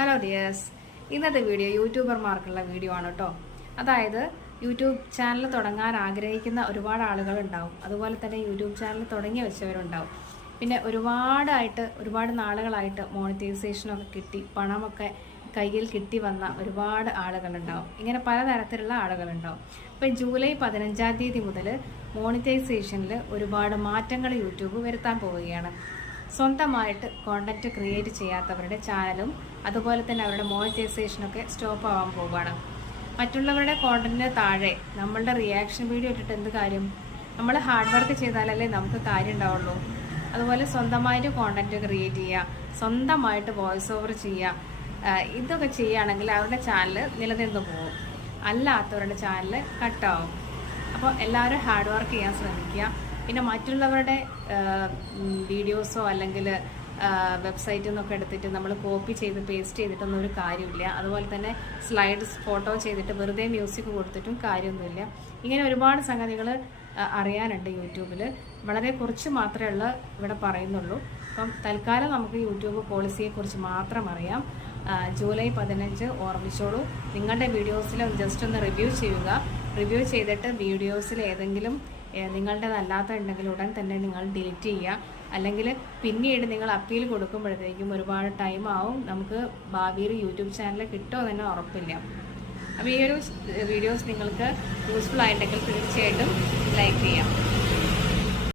Hello dears, ഇന്നത്തെ video യൂട്യൂബർമാർക്കുള്ള video ആണ് കേട്ടോ. അതായത് യൂട്യൂബ് ചാനൽ തുടങ്ങാൻ ആഗ്രഹിക്കുന്ന ഒരുപാട് ആളുകളുണ്ടാവും. അതുപോലെ തന്നെ യൂട്യൂബ് ചാനൽ തുടങ്ങി വെച്ചവരുണ്ടാവും. പിന്നെ ഒരുപാട് നാളുകളായിട്ട് മോണിറ്റൈസേഷനൊക്കെ കിട്ടി പണമൊക്കെ കയ്യിൽ കിട്ടി വന്ന ഒരുപാട് ആളുകളുണ്ടാവും. ഇങ്ങനെ പലതരത്തിലുള്ള ആളുകളുണ്ടാവും. ഇപ്പം ജൂലൈ 15-ാം തീയതി മുതൽ മോണിറ്റൈസേഷനിൽ ഒരുപാട് മാറ്റങ്ങൾ യൂട്യൂബ് വരുത്താൻ പോവുകയാണ്. സ്വന്തമായിട്ട് കോണ്ടന്റ് ക്രിയേറ്റ് ചെയ്യാത്തവരുടെ ചാനലും അതുപോലെ തന്നെ അവരുടെ മോണിറ്റൈസേഷനൊക്കെ സ്റ്റോപ്പ് ആവാൻ പോവുകയാണ്. മറ്റുള്ളവരുടെ കോണ്ടന്റിന് താഴെ നമ്മളുടെ റിയാക്ഷൻ വീഡിയോ ഇട്ടിട്ട് എന്ത് കാര്യം? നമ്മൾ ഹാർഡ് വർക്ക് ചെയ്താലല്ലേ നമുക്ക് കാര്യം ഉണ്ടാവുള്ളൂ. അതുപോലെ സ്വന്തമായിട്ട് കോണ്ടന്റ് ക്രിയേറ്റ് ചെയ്യുക, സ്വന്തമായിട്ട് വോയിസ് ഓവർ ചെയ്യുക, ഇതൊക്കെ ചെയ്യുകയാണെങ്കിൽ അവരുടെ ചാനൽ നിലനിന്ന് പോകും. അല്ലാത്തവരുടെ ചാനൽ കട്ടാവും. അപ്പോൾ എല്ലാവരും ഹാർഡ് വർക്ക് ചെയ്യാൻ ശ്രമിക്കുക. പിന്നെ മറ്റുള്ളവരുടെ വീഡിയോസോ അല്ലെങ്കിൽ വെബ്സൈറ്റിൽ നിന്നൊക്കെ എടുത്തിട്ട് നമ്മൾ കോപ്പി ചെയ്ത് പേസ്റ്റ് ചെയ്തിട്ടൊന്നും ഒരു കാര്യമില്ല. അതുപോലെ തന്നെ സ്ലൈഡ്സ് ഫോട്ടോ ചെയ്തിട്ട് വെറുതെ മ്യൂസിക് കൊടുത്തിട്ടും കാര്യമൊന്നുമില്ല. ഇങ്ങനെ ഒരുപാട് സംഗതികൾ അറിയാനുണ്ട് യൂട്യൂബിൽ. വളരെ കുറച്ച് മാത്രമേ ഇവിടെ പറയുന്നുള്ളൂ. അപ്പം തൽക്കാലം നമുക്ക് യൂട്യൂബ് പോളിസിയെക്കുറിച്ച് മാത്രം അറിയാം. ജൂലൈ 15 ഓർമ്മിച്ചോളൂ. നിങ്ങളുടെ വീഡിയോസിൽ ജസ്റ്റ് ഒന്ന് റിവ്യൂ ചെയ്യുക. റിവ്യൂ ചെയ്തിട്ട് വീഡിയോസിൽ ഏതെങ്കിലും നിങ്ങളുടേതല്ലാത്ത ഉണ്ടെങ്കിൽ ഉടൻ തന്നെ നിങ്ങൾ ഡിലീറ്റ് ചെയ്യുക. അല്ലെങ്കിൽ പിന്നീട് നിങ്ങൾ അപ്പീൽ കൊടുക്കുമ്പോഴത്തേക്കും ഒരുപാട് ടൈം ആവും. നമുക്ക് ഭാവിയിൽ യൂട്യൂബ് ചാനൽ കിട്ടുമോ തന്നെ ഉറപ്പില്ല. അപ്പോൾ ഈ ഒരു വീഡിയോസ് നിങ്ങൾക്ക് യൂസ്ഫുൾ ആയിട്ടുണ്ടെങ്കിൽ തീർച്ചയായിട്ടും ലൈക്ക് ചെയ്യാം.